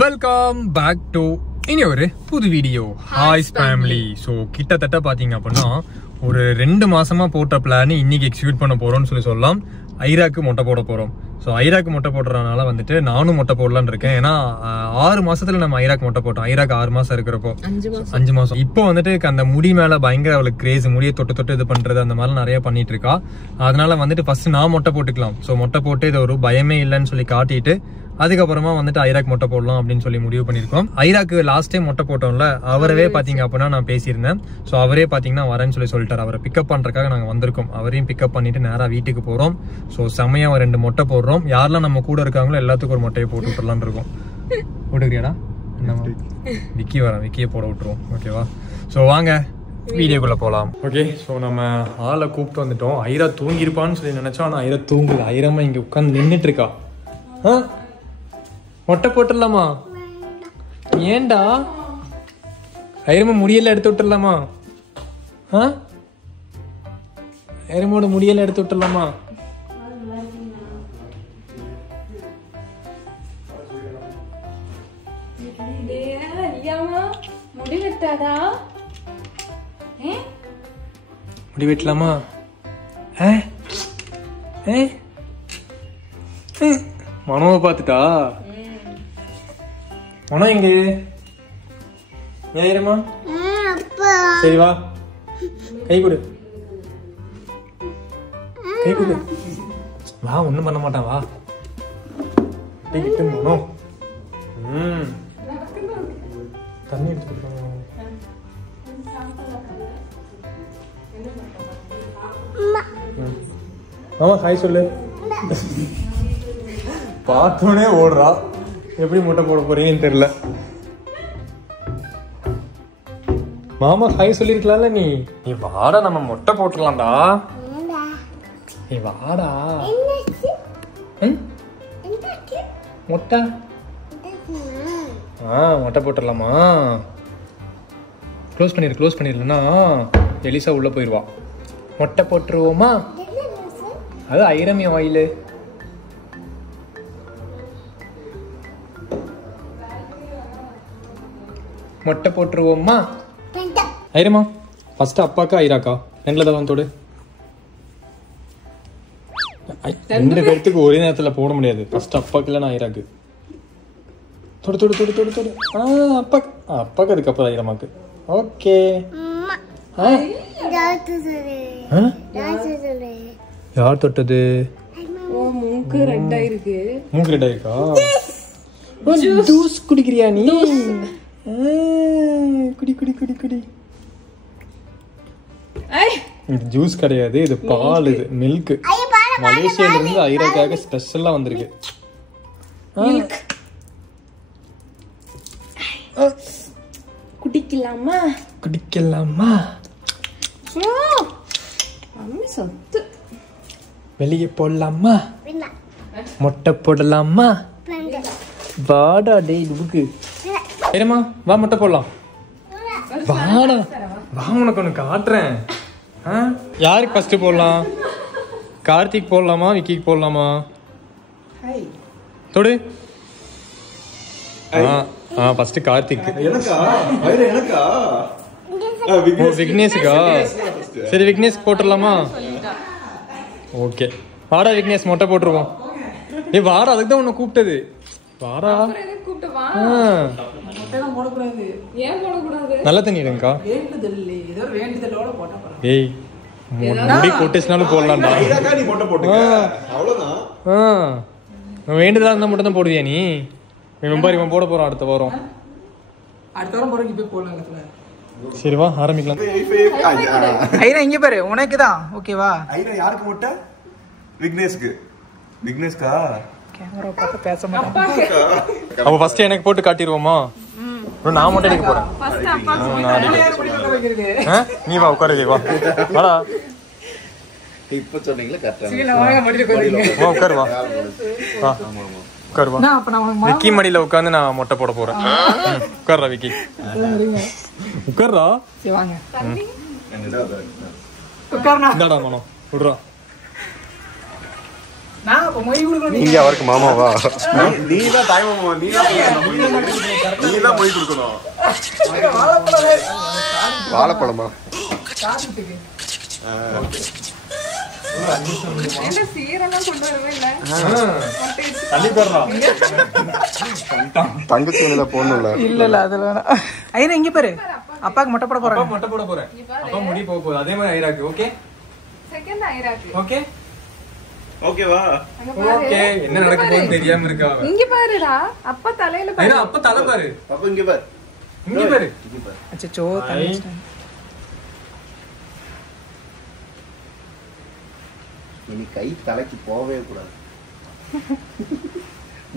Welcome back to இனி ஒரு புது வீடியோ. ஹாய்ஸ் ஃபேமிலி. ஸோ கிட்டத்தட்ட பார்த்தீங்க அப்படின்னா ஒரு 2 மாசமா போட்ட பிளான் இன்னைக்கு எக்ஸிக்யூட் பண்ண போறோம்னு சொல்லலாம். ஐராக்கு மொட்டை போட போறோம். ஸோ ஐராக்கு மொட்டை போடுறதுனால வந்துட்டு நானும் மொட்டை போடலான்னு இருக்கேன். ஏன்னா 6 மாசத்துல நம்ம ஐராக்கு மொட்டை போட்டோம். ஐராக்கு 6 மாசம் இருக்கிறப்போ 5 மாசம். இப்போ வந்துட்டு அந்த முடி மேல பயங்கர அவளுக்கு கிரேஸ், முடியை தொட்டு இது பண்றது அந்த மாதிரிலாம் நிறைய பண்ணிட்டு இருக்கா. அதனால வந்துட்டு ஃபர்ஸ்ட் நான் மொட்டை போட்டுக்கலாம். ஸோ மொட்டை போட்டு இது ஒரு பயமே இல்லைன்னு சொல்லி காட்டிட்டு அதுக்கப்புறமா வந்துட்டு ஐராக் மொட்டை போடலாம் அப்படின்னு சொல்லி முடிவு பண்ணிருக்கோம். ஐராக்கு லாஸ்ட் டைம் மொட்டை போட்டோம்ல, அவரவே பாத்தீங்க அப்படின்னா நான் பேசியிருந்தேன். ஸோ அவரே பாத்தீங்கன்னா வரேன்னு சொல்லிட்டாரு. அவரை பிக்கப் பண்றதுக்காக நாங்க வந்திருக்கோம். அவரையும் பிக்கப் பண்ணிட்டு நேரா வீட்டுக்கு போறோம். ஸோ செம்மையா 2 மொட்டை போடுறோம். யாரெல்லாம் நம்ம கூட இருக்காங்களோ எல்லாத்துக்கும் ஒரு மொட்டையை போட்டு விட்டுலான்னு இருக்கோம். போட்டுக்கிறியாடா? விக்கி வரேன், விக்கியை போட விட்டுருவோம். ஓகேவா? ஸோ வாங்க வீடியோக்குள்ள போலாம். ஓகே, ஸோ நம்ம ஆளை கூப்பிட்டு வந்துட்டோம். ஐரா தூங்கிருப்பான்னு சொல்லி நினைச்சோம். ஆனா ஐரா தூங்குது. ஐரமா இங்க உட்காந்து நின்றுட்டு இருக்கா. மொட்டை போட்டுடலாமா? ஏண்டா ஐரமா முடியல எடுத்து விட்டுடலாமா? ஐரமோட முடியல எடுத்து விட்டுடலாமா? முடி வெட்டலாமா? மனோவை பார்த்துட்டா? மனோ எங்க? ஏமா சரி வா, கை கொடு, கை கொடு. வா, ஒண்ணும் பண்ண மாட்டான். வா மனோ. தண்ணி எடுத்து மாமா ஹாய் சொல்லு. பார்த்தோன்னே ஓடுறா. எப்படி மொட்டை போட போறீங்கன்னு தெரியல. மாமா ஹாய் சொல்லிருக்கலாம்ல. நீ வாடா, நம்ம மொட்டை போட்டுடலாம்டா. நீ வாடா. மொட்டை மொட்டை போட்டுடலாமா? க்ளோஸ் பண்ணிடலன்னா எலிசா உள்ள போயிடுவா. மொட்டை போட்டுருவோமா? அது ஐரமிய வாயிலு. மொட்டை போட்டுருவோமா? ஐரமா ஃபர்ஸ்ட் அப்பாக்கா ஐராக்கா? ரெண்டுல தான் தோடு. 2 பேருக்கு ஒரே நேரத்துல போட முடியாது. ஃபர்ஸ்ட் அப்பாக்கு இல்லைன்னா ஐராக்கு. தொடு தொடு தொடு தொடு தொடு. அப்பாக்கு அதுக்கப்புறம் ஐரமாக்கு. ஓகே. யார் தொட்டது? மூக்கு ரெட் ஆயிருக்கா? ஜூஸ் குடிக்கிறியா நீ? குடி குடி குடி குடி. இது ஜூஸ் கிடையாது, இது பால். இது மில்க். மலேசியால இருந்து ஐராக்காக ஸ்பெஷலா வந்திருக்கு. குடிக்கலாமா? குடிக்கலாமா? வெளியே போடலாமா? மொட்டை போடலாமா? வாடா டேய் லுக்கு. ஐரமா வா, மொட்டை போடலாம். வாடா வா, உனக்கு ஒன்று காட்டுறேன். யாருக்கு ஃபர்ஸ்ட் போடலாம்? கார்த்திக் போடலாமா, விக்கிக்கு போடலாமா? தொடு. ஃபர்ஸ்ட் கார்த்திக். விக்னேஷுக்கா? சரி விக்னேஷ் போட்டுடலாமா? ஓகே வாடா விக்னேஷ், மொட்டை போட்டுருவோம். ஏ வாடா, அதுக்கு தான் உன்னை கூப்பிட்டது. வாடா. நல்ல தண்ணி எடுங்கக்கா. ஏய் முடி கொட்டுச்சுனாலும் போடலாம்டா. வேண்டுதலா இருந்தா மட்டும் தான் போடுவியா நீ? இவன் போட போறான் அடுத்த வாரம். சரி வா ஆரம்பிக்கலாம். ஐரா இங்க பாரு, உனக்கு தான் ஓகேவா? ஐரா யாருக்கு மொட்டை? விக்னேஷ்க்கு. விக்னேஷ்கா? கேமரா பார்த்து பேச மாட்டேன். அப்ப ஃபர்ஸ்ட் எனக்கு போட்டு காட்டிடுவோமா? நான் மட்டும் எடுக்க போறேன். நீ வா உட்காரு. வா வாடா. இப்ப சொன்னீங்களே கரெக்ட்டா. வா உட்காரு. வா உட்காரு. வா விக்கி மடியில உட்காந்து நான் மொட்டை போட போறேன். உட்கார்றா விக்கி, உட்கார்றா. சரி வாங்க. உட்கார்றா. இந்தாடா மனோ விடுறா. நான் அப்ப மொய் கொடுக்கணும். நீங்க அவருக்கு மாமாவா? நீ தான் தாய் மாமா, நீ தான் மொய் கொடுக்கணும். வாழைப்பழமா? காத்துக்கு. என்ன சீரெல்லாம் கொண்டு வரவே இல்ல. தள்ளி போடுறா. தங்கச்சி என்ன போடணும்ல? இல்ல அது வேணாம். ஐரா இங்க பாரு. அப்பாக்கு மொட்டை போட அப்பா போறாங்க. மொட்டை போட போறேன். அப்பா முடி போக போகுது. அதே மாதிரி ஐராக்கு. ஓகே செகண்ட் ஐராக்கு. ஓகே ஓகேவா? அங்க பாரு. ஓகே. என்ன நடக்க போகுதுன்னு தெரியாம இருக்கா அவ. இங்க பாருடா. அப்பா தலையில பாரு. ஐரா அப்பா தலை பாரு. அப்ப இங்க பாரு. இங்க பாரு. அச்சச்சோ தண்ணி. இனி கை தலைக்கு போகவே கூடாது.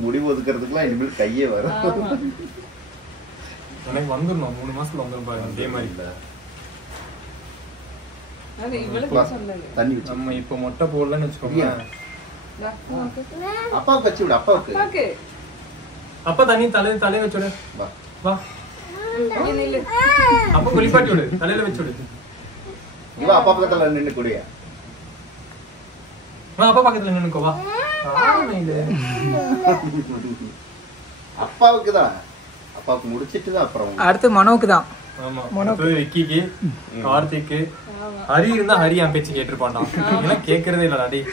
முடிவு ஒதுக்கிறதுக்குலாம் இனிமேல் கையே வரும். எனக்கு வந்துடணும் 3 மாசத்துல வந்துடும் பாருங்க. அதே மாதிரி இல்ல. அது இவளுக்கு சொல்லல. தண்ணி வச்சு நம்ம இப்ப மொட்டை போடலன்னு வச்சுக்கோங்க. அப்பாவுக்கு வச்சு விடு. அப்பாவுக்கு அப்பாக்கு. அப்பா தண்ணி தலைய வச்சுடு. வா. வா. இங்க நில்லு. அப்பா குளிப்பாட்டி விடு. தலையில வச்சு விடு. இவா அப்பா பக்கத்துல நின்று கூடிய. வா அப்பா பக்கத்துல நின்னுக்கோ வா. அப்பாவுக்கு தான். அப்பாவுக்கு முடிச்சிட்டு தான் அப்புறம் அடுத்து மனோக்கு தான். ஆமா. அடுத்து விக்கிக்கு, கார்த்திக்கு, ஹரி இருந்தா ஹரி என் பேச்சு கேட்டிருப்பான்டா. ஏன்னா கேக்குறதே இல்லடா டேய்.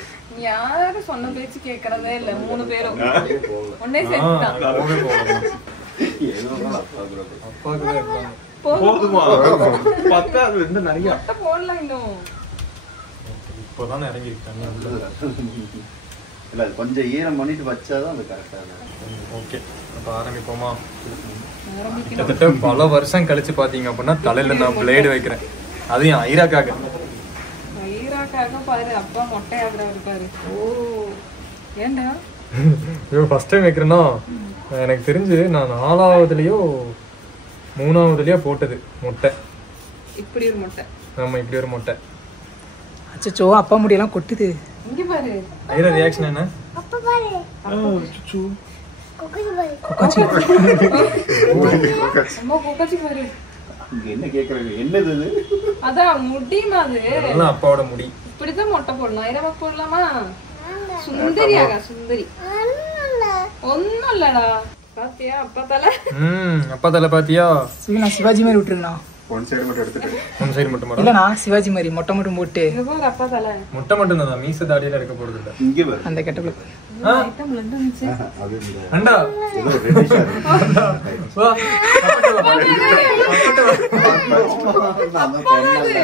யாரும் சொன்ன பேச்சு கேக்குறதே இல்ல 3 பேரும். ஒண்ணே சேர்த்துதான். போகவே போகலாம். அப்பாவுக்கு அப்பாவுக்கு தான் இருப்பாங்க. போதுமா? பத்தாவது வந்து நிறைய மொட்டை போடலாம் இன்னும். இப்போதான் இறங்கி இருக்காங்க. இல்ல அது கொஞ்சம் ஈரம் பண்ணிட்டு வச்சாதான் அது கரெக்டா இருக்கும். ஓகே அப்ப ஆரம்பிப்போமா? கிட்டத்தட்ட பல வருஷம் கழிச்சு பாத்தீங்க அப்படின்னா தலையில நான் பிளேடு வைக்கிறேன். அதையும் ஐராக்காக. ஐராக்காக பாரு அப்பா மொட்டை ஆகுறாரு பாரு. ஓ ஏண்டா? ஃபர்ஸ்ட் டைம் வைக்கிறேன்னா எனக்கு தெரிஞ்சு நான் 4வதுலயோ 3வதுலயோ போட்டது மொட்டை. இப்படி ஒரு மொட்டை. ஆமா இப்படி ஒரு மொட்டை. அச்சச்சோ அப்பா முடியெல்லாம் கொட்டுது. இங்க பாரு. ஐரா ரியாக்ஷன் என்ன? கொக்காச்சி. அம்மா கொக்காச்சி பாரு. இங்க என்ன கேக்குறாங்க? என்னது இது? அதான் முடியுமா அது? அதெல்லாம் அப்பாவோட முடி. இப்படிதான் மொட்டை போடணும். ஐராவுக்கு போடலாமா? சுந்தரியாக சுந்தரி. ஒண்ணும் இல்லடா. பாத்தியா அப்பா தலை? அப்பா தலை பாத்தியா? நான் சிவாஜி மாதிரி விட்டுருங்கண்ணா. ஒன் சைடு மட்டும் எடுத்துட்டு ஒன் சைடு மட்டும் மாட்டா. இல்லண்ணா சிவாஜி மாதிரி மொட்டை மட்டும் போட்டு இங்க பாரு அப்பா தலை. முட்டை மட்டும் தான் மீச தாடியில எடுக்க போறது இல்ல. இங்க பாரு. அந்த கெட்டப்ல. ஐட்டம் ரெண்டு இருந்துச்சு. அது இந்த அண்டா ஏதோ ரெட்டிஷா இருக்கு. வா நான் தான் சொன்னேன்ல.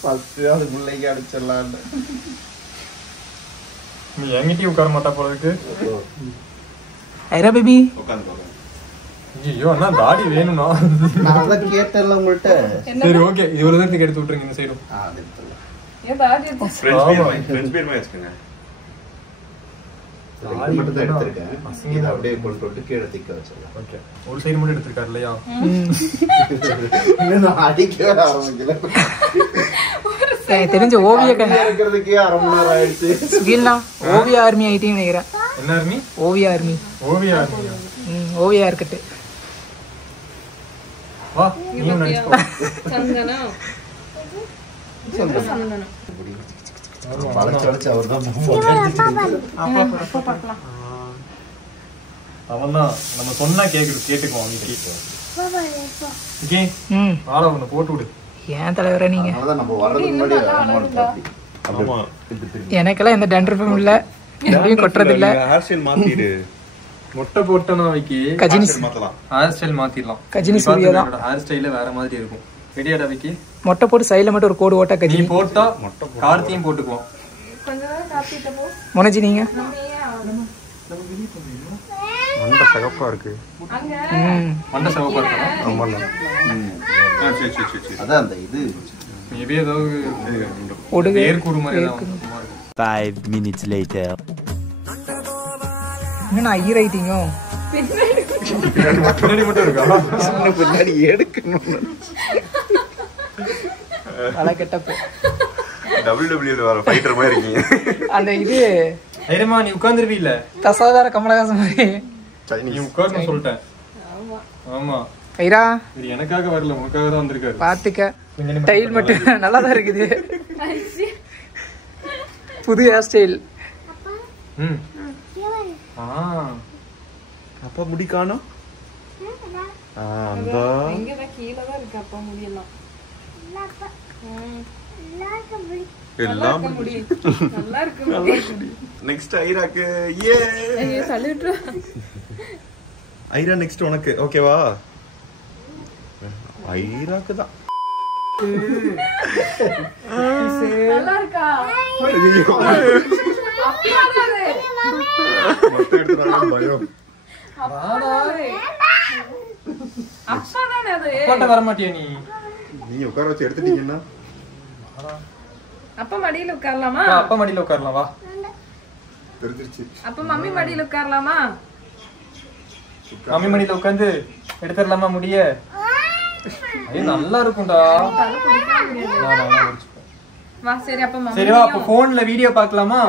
ஃபர்ஸ்ட் அது முள்ளைக்கு அடிச்சிடலாம்னு. நீ எங்கிட்டயும் உட்கார மாட்டா போறதுக்கு. ஐரா பேபி உட்காந்து உட்காந்து. ஐயோ அண்ணா தாடி வேணும்னா. நான் தான் கேட்டேன்ல உங்கள்ட்ட. சரி ஓகே இவ்வளவு தூரத்துக்கு எடுத்து விட்டுருங்க இந்த சைடும். அது எடுத்துடலாம். ஏன் தாடி எடுத்து? ஃப்ரெண்ட்ஸ் பேர் மாதிரி வச்சுக்கோங்க. இது மட்டும் தான் எடுத்திருக்கேன். இதை அப்படியே கொண்டு வந்து கீழே திக்க வச்சிடலாம். ஓகே ஒரு சைடு மட்டும் எடுத்துருக்காரு இல்லையா? இன்னும் அடிக்கவே ஆரம்பிக்கல. எனக்கு தெரிஞ்ச ஓவிய இருக்கிறதுக்கே 1/2 மணி நேரம் ஆயிடுச்சு. சுகில்னா ஓவிய ஆர்மி ஆயிட்டேன்னு நினைக்கிறேன். என்ன ஆர்மி? ஓவிய ஆர்மி. ஓவியா ஆர்மியா? ஓவியா இருக்கட்டு. வா நீயும் நினைச்சுக்கோ. சந்தனம். சந்தனம். வளைச்சு வளைச்சு அவர் தான் அப்பா பார்க்கலாம். அவன் தான் நம்ம சொன்னா கேட்டுக்குவான். ஓகே வாழ ஒண்ணு போட்டு விடு. ஏன் தலைவரா நீங்க? அதனாலதான் நம்ம வர்றதுக்கு முன்னாடி அமௌண்ட் காப்பி. ஆமா. எனக்கெல்லாம் எந்த டெண்டர்ஃபும் இல்ல. எங்கேயும் கொட்டுறது இல்ல. ஹேர் ஸ்டைல் மாத்திடு. மொட்டை போட்டனா வைக்கி கஜினி மாத்தலாம். ஹேர் ஸ்டைல் மாத்திடலாம். கஜினி சூர்யா தான். ஹேர் ஸ்டைல வேற மாதிரி இருக்கும். ரெடியாடா வைக்கி? மொட்டை போட்டு சைடுல மட்டும் ஒரு கோடு ஓட்டா நீ கஜினி. போட்டா கார்த்தியும் போட்டுக்குவோம். கொஞ்ச நேரம் காத்திட்ட போ. முனஜி நீங்க? நம்ம ஏன் ஆகணும்? மண்டை சகப்பா இருக்கு. அங்க மண்டை சவப்பா இருக்கா? ஆமாண்ணா. சரி சரி சரி. அதான் அந்த இது மேபி ஏதாவது ஒடுகு ஏற்கூறு மாதிரி ஏதாவது 5 minutes later. என்ன ஈரைட்டிங்கோ? பின்னாடி மட்டும் இருக்கா? பின்னாடி எடுக்கணும். அல கெட்டப். WWE வர ஃபைட்டர் மாதிரி இருக்கீங்க. அந்த இது ஐரமா நீ உட்கார்ந்துருவீ இல்ல? தசாதார கமலஹாசன் மாதிரி. நீ உட்கார்ந்து சொல்லிட்டேன். ஆமா. ஆமா. ஐரா இது எனக்காக வரல உனக்காக தான் வந்திருக்காரு. பாத்துக்க. ஸ்டைல் மட்டும் நல்லா தான் இருக்குது. புது ஹேர் ஸ்டைல். ம் ஆ அப்பா முடி காணோம். அந்த இங்கதான் கீழதான் இருக்கு அப்பா முடியலாம். எல்லாம் நல்லா இருக்கு. நெக்ஸ்ட் ஐராக்கு. ஏ தள்ளிட்டு ஐரா நெக்ஸ்ட் உனக்கு ஓகேவா? ஐராக்கு தான். நல்லா இருக்கா? பயம். அப்பாதானே அது. அப்பாட்ட வர மாட்டியா நீ? நீ உட்கார வச்சு எடுத்துட்டீங்கன்னா அப்பா மடியில உட்காரலாமா? அப்பா மடியில உட்காரலாம் வா. தெரிஞ்சிருச்சு. அப்ப மம்மி மடியில உட்காரலாமா? மம்மி மடியில உட்காந்து எடுத்துடலாமா முடிய? ஐயோ நல்லா இருக்கும்டா. தலை பிடிக்க முடியாது. வா சரி அப்ப மம்மி. சரி வா அப்ப போன்ல வீடியோ பார்க்கலாமா?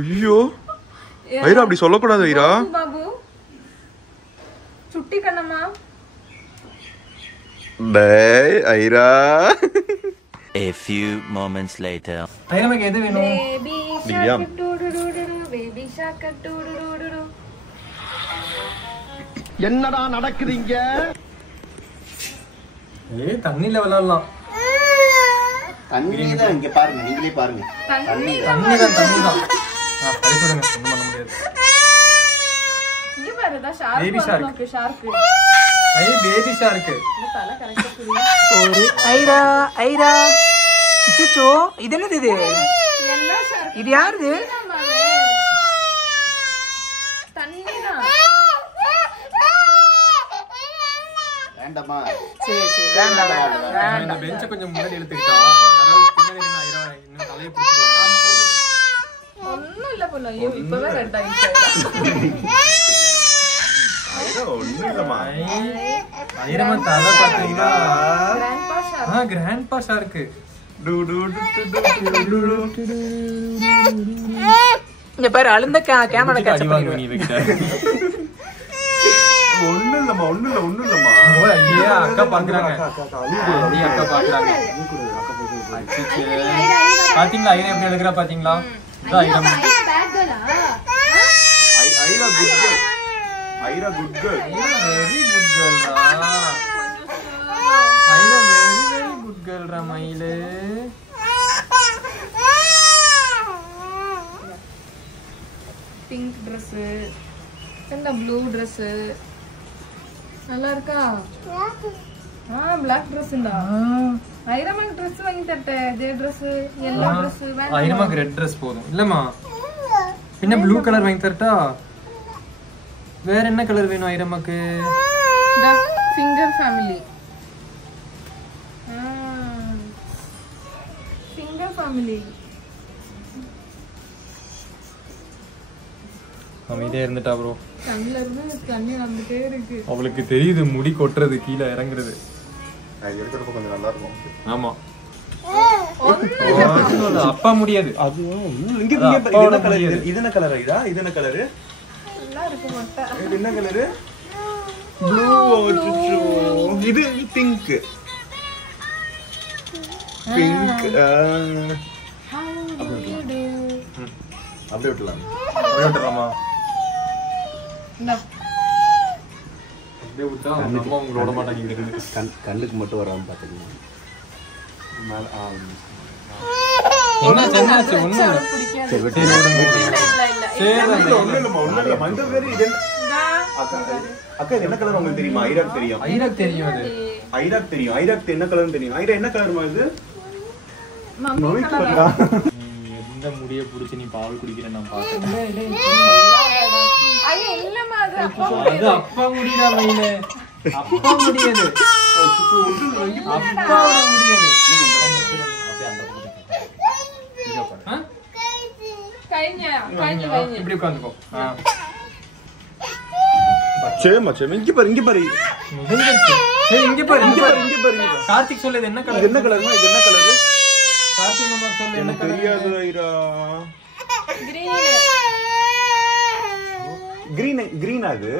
ஐயோ ஐரா அப்படி சொல்லக்கூடாது ஐரா. பாபு சுட்டி கண்ணம்மா. டேய் Airaa. A few moments later. ஐரமாக்கு எது வேணும்? Baby shark doo doo doo doo baby shark doo doo doo doo. என்னடா நடக்குதுங்க? ஏய் தண்ணில விளையாடலாம். தண்ணி தான் இங்க பாருங்க, நீங்களே பாருங்க. தண்ணி தண்ணி தான். படிச்சுடுங்க ஒண்ணும் பண்ண முடியாது. இங்க பாருடா ஷார்க். Baby shark. நமக்கு ஷார்க். ஐ பேபி ஷார்க். தலை கரெக்ட்டா புரியுது. ஒரு ஐரா சிச்சோ இது என்னது இது? என்ன ஷார்க்? இது யாருது? தண்ணினா. வேண்டாமா? சரி வேண்டாம். இந்த பெஞ்ச கொஞ்சம் முன்னாடி இழுத்துக்கிட்டா யாராவது பின்னாடி நின்னு ஐரா இன்னும் தலைய பிடிச்சிடுவாங்க. ஒண்ணும் இல்ல பொண்ணு. ஐயோ இப்பவே ரெட் ஆயிடுச்சு. ஐரா ஒண்ணும் இல்லம்மா. ஐரமா தலை பாத்தீங்களா? Grandpa shark. Grandpa shark. இங்க பாரு அழுந்த கேமரா கேட்ச் அடிவாங்க பண்ணி. நீ வைக்க. ஒண்ணும் இல்லம்மா. ஓ ஐயா அக்கா பாக்குறாங்க. நீ அக்கா பாக்குறாங்க. பாத்தீங்களா ஐரா எப்படி எடுக்கறா பாத்தீங்களா? இதான் Aira good girl. Very good கேர்ள்ரா. ஐரா வெரி குட் கேர்ள்ரா மயிலே. Pink Dress. இந்த ப்ளூ Dress. நல்லா இருக்கா? Black Dress டா. ஐரமாக்கு Dress வாங்கி தட்டேன். இதே Dress, yellow Dress வேண்டாம். ஐரமாக்கு ரெட் Dress போதும். இல்லம்மா. பின்ன ப்ளூ கலர் வாங்கி தரட்டா? வேற என்ன கலர் வேணும் ஐரமாக்கு? The finger family. Finger family. அமைதியா இருந்துட்டா ப்ரோ. கண்ணுல இருந்து தண்ணி வந்துட்டே இருக்கு. அவளுக்கு தெரியுது முடி கொட்டுறது கீழே இறங்குறது. அது இருக்கிறப்ப கொஞ்சம் நல்லா இருக்கும். ஆமா. அப்பா முடியாது. அது இங்க என்ன கலர்? இது என்ன கலர் ஐரா? இது என்ன கலர்? நல்லா இருக்கு மொட்டை. இது என்ன கலர்? ப்ளூ. இது பிங்க். அப்படியே விட்டுலாம். விளையாட்டுலாமா? இந்த அப்படியே விட்டா அம்மா உங்களை விட மாட்டாங்க. கண்ணுக்கு மட்டும் வராம பாத்துக்கணும். என்ன சென்னாச்சு ஒண்ணு பிடிக்காது. சரி வெட்டி. ஒண்ணும் இல்லம்மா. இந்த பேரு இது அக்கா இது என்ன கலர் உங்களுக்கு தெரியுமா? ஐராக்கு தெரியும். ஐராக்கு தெரியும் அது. ஐராக்கு தெரியும். ஐராக்கு என்ன கலர்னு தெரியும். ஐரா என்ன கலர்மா இது? மம்மி கலரா? எந்த முடிய புடிச்சு நீ பால் குடிக்கிற நான் பார்த்தேன். ஐயா இல்லம்மா அது அப்பா அது அப்பா முடியல மயிலே. அப்பா முடியாது. அப்பாவோட முடியாது. நீங்க இந்த பக்கம் அப்படியே அந்த பக்கம் இங்க உட்காரு. கைங்க இப்படி உட்கார்ந்துக்கோ. சேம் இங்க பாரு இங்க பாரு. சரி இங்க பாரு இங்க பாரு இங்க பாரு. கார்த்திக் சொல்லு இது என்ன கலர்? என்ன கலர்மா? இது என்ன கலர்? கார்த்திக் மாமா சொல்லு என்ன எனக்கு கலர்? தெரியாது ஐரா. கிரீன் அது.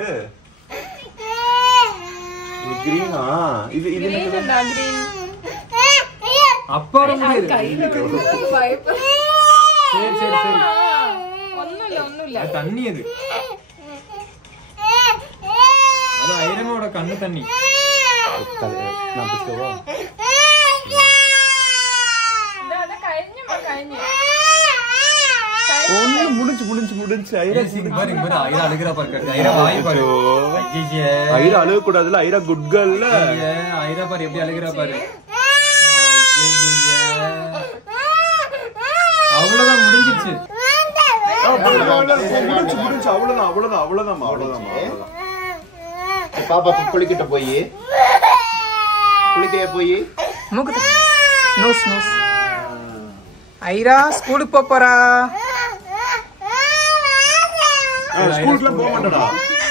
இது கிரீனா? இது என்ன கலர்? கிரீன். அப்பாட முடியாது. கையில பயப்பட. சரி சரி சரி. ஒண்ணுல்ல. அது தண்ணி அது. அது ஐரனோட கண்ணு தண்ணி. நான் பிடிக்கவா? ஒண்ணு முடிஞ்சு ஐரா பாருங்க பாரு ஐரா அழுகிறா பாரு. ஐரா வாய் பாரு. ஐயே ஐரா அழுக கூடாதுல. ஐரா குட் கேர்ள்ல. ஐரா பாரு எப்படி அழுகிறா பாரு. அவ்வளவுதான் முடிஞ்சிருச்சு. முடிஞ்சு அவ்வளவுதான். பாப்பா குளிக்கிட்ட போய் குளிக்க போய் மூக்கு நோஸ் நோஸ். ஐரா ஸ்கூலுக்கு போறா. ஸ்கூலுக்குலாம் போக மாட்டடா.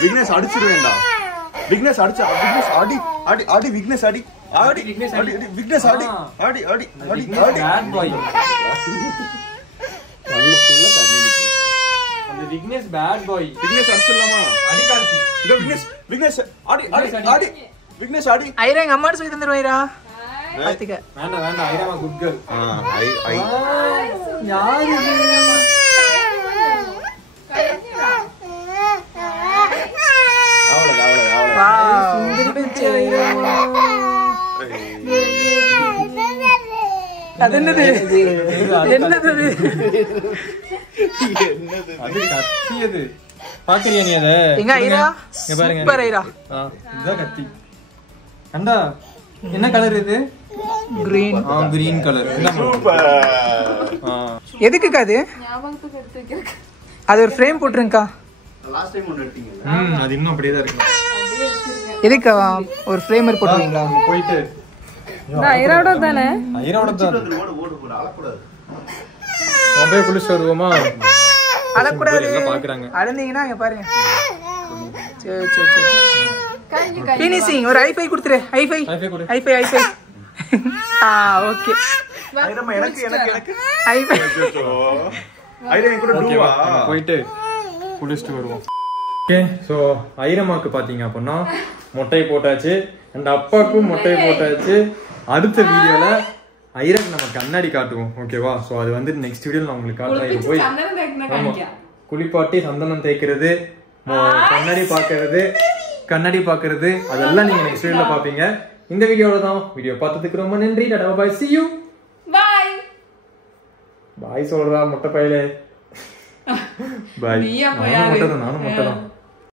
விக்னேஷ் அடிச்சிருவேன்டா. விக்னேஷ் அடிச்சு விக்னேஷ் அடி அடி அடி விக்னேஷ் அடி ஆடி விக்னேஷ் அடி விக்னேஷ் அடி ஆடி ஆடி ஆடி ஆடி பேட் பாய். நல்ல ஃபுல்லா தண்ணி நிக்குது. அந்த விக்னேஷ் பேட் பாய். விக்னேஷ் அடிச்சிடலாமா? அடி கார்த்தி. இந்த விக்னேஷ் அடி அடி அடி விக்னேஷ் அடி. ஐரா எங்க அம்மாட்ட சொல்லி தந்துருவா. ஐரா பாத்துக்க. வேண்டாம் ஐராமா குட் கேர்ள். ஐ யாரு இது? அவ்வளவு வா சுந்தரி பெஞ்சு ஐரா. அது என்னது? என்னது அது கத்தியது. பாக்குறியா நீ அத? எங்க ஐரா? இங்க பாருங்க. சூப்பர் ஐரா. இதுதான் கத்தி. கண்டா என்ன கலர் இது? கிரீன். Green colour. சூப்பர். எதுக்குக்கா அது? ஞாபகத்துக்கு எடுத்து வைக்கிறேன். அது ஒரு ஃப்ரேம் போட்டுருங்கக்கா. லாஸ்ட் டைம் ஒன்னு எடுத்தீங்க. அது இன்னும் அப்படியே தான் இருக்கு. எதுக்கா ஒரு ஃப்ரேமர் போட்டுருவீங்களா? போயிட்டு ஐராவோட தானே? ஐராவோட தான். ஓடு அழக்கூடாது. அப்படியே குளிச்சு வருவோமா? அழக்கூடாது. எல்லாம் பாக்குறாங்க. அழுந்தீங்கன்னா இங்க பாருங்க. சரி சரி சரி. ஃபினிஷிங். ஒரு ஹைஃபை கொடுத்துரு. High five high five high five. ஓகே. ஐரமா எனக்கு ஹைஃபை. ஐரா என் கூட டூவா? போயிட்டு குளிச்சுட்டு வருவோம். ஓகே ஸோ ஐரமாக்கு பார்த்தீங்க அப்படின்னா மொட்டை போட்டாச்சு. அண்ட் அப்பாவுக்கும் மொட்டை போட்டாச்சு. அடுத்த வீடியோல ஐராக்கு நம்ம கண்ணாடி காட்டுவோம். ஓகேவா? ஸோ அது வந்து நெக்ஸ்ட் வீடியோல நான் உங்களுக்கு காட்டுறேன். இப்போ போய் ஆமா குளிப்பாட்டி சந்தனம் தேய்க்கிறது, கண்ணாடி பார்க்கறது அதெல்லாம் நீங்க நெக்ஸ்ட் வீடியோல பாப்பீங்க. இந்த வீடியோல தான். வீடியோ பார்த்ததுக்கு ரொம்ப நன்றி. Tata bye. see you. பாய். பாய் சொல்றா மொட்டை பையலே. பாய். நானும் மொட்டை தான்.